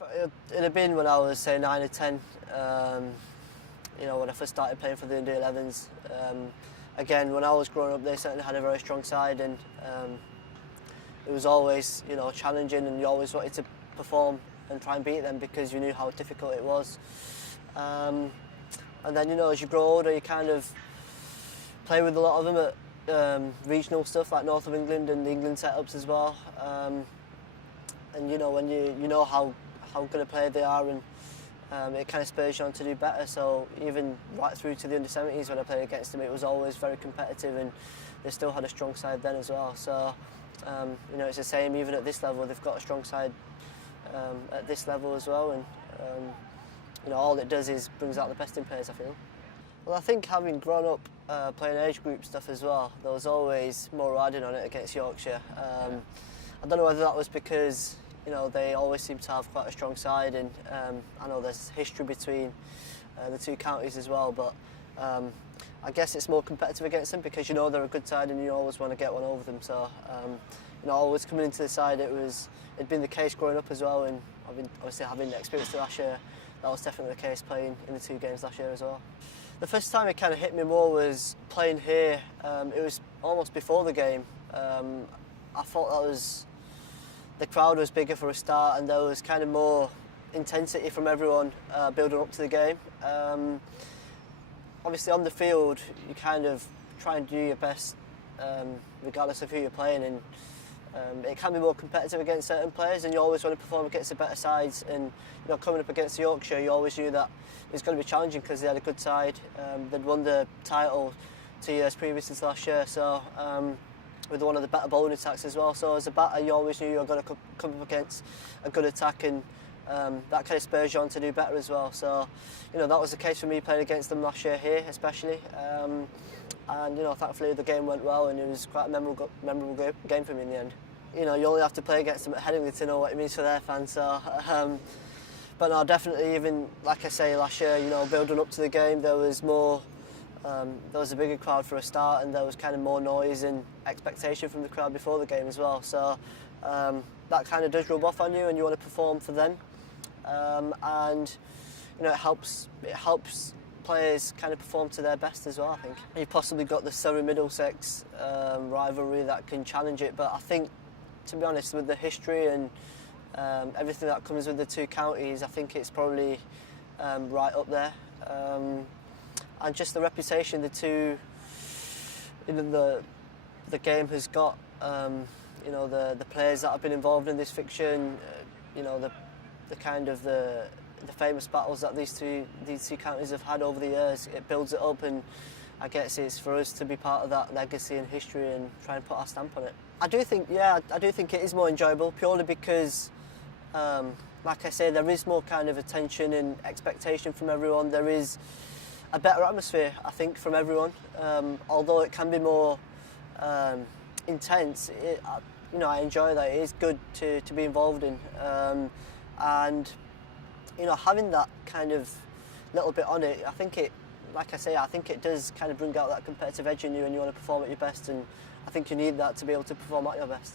It'd have been when I was, say, 9 or 10, when I first started playing for the under-11s. Again, when I was growing up, they certainly had a very strong side, and it was always, challenging, and you always wanted to perform and try and beat them because you knew how difficult it was. And then, as you grow older, you kind of play with a lot of them at regional stuff like North of England and the England setups as well. And when you know how good a player they are, and it kind of spurs you on to do better. So even right through to the under-17s when I played against them, it was always very competitive, and they still had a strong side then as well. So it's the same even at this level. They've got a strong side at this level as well, and all it does is brings out the best in players, I feel. Well, I think having grown up playing age group stuff as well, there was always more riding on it against Yorkshire. I don't know whether that was because they always seem to have quite a strong side, and I know there's history between the two counties as well, but I guess it's more competitive against them because they're a good side and you always want to get one over them. So always coming into the side, it'd been the case growing up as well, and obviously having the experience last year, that was definitely the case playing in the 2 games last year as well. The first time it kind of hit me more was playing here. It was almost before the game. I thought the crowd was bigger for a start, and there was kind of more intensity from everyone building up to the game. Obviously on the field, you kind of try and do your best regardless of who you're playing, and it can be more competitive against certain players, and you always want to perform against the better sides. And coming up against Yorkshire, you always knew that it was going to be challenging because they had a good side. They'd won the title 2 years previous to last year, so with one of the better bowling attacks as well. So as a batter, you always knew you were going to come up against a good attack, and that kind of spurs you on to do better as well. So that was the case for me playing against them last year here, especially. And thankfully the game went well, and it was quite a memorable game for me in the end. You only have to play against them at Headingley to know what it means for their fans. So, but no, definitely, even like I say last year, building up to the game, there was more. There was a bigger crowd for a start, and there was kind of more noise and expectation from the crowd before the game as well. So that kind of does rub off on you, and you want to perform for them. And it helps players kind of perform to their best as well, I think. You've possibly got the Surrey-Middlesex rivalry that can challenge it, but I think, to be honest, with the history and everything that comes with the 2 counties, I think it's probably right up there. And just the reputation the game has got, the players that have been involved in this fiction, the kind of the famous battles that these two counties have had over the years, it builds it up, and I guess it's for us to be part of that legacy and history and try and put our stamp on it. I do think it is more enjoyable, purely because, like I say, there is more kind of attention and expectation from everyone. There is a better atmosphere, I think, from everyone. Although it can be more intense, I enjoy that. It is good to be involved in, and having that kind of little bit on it, I think it does kind of bring out that competitive edge in you, and you want to perform at your best, and I think you need that to be able to perform at your best.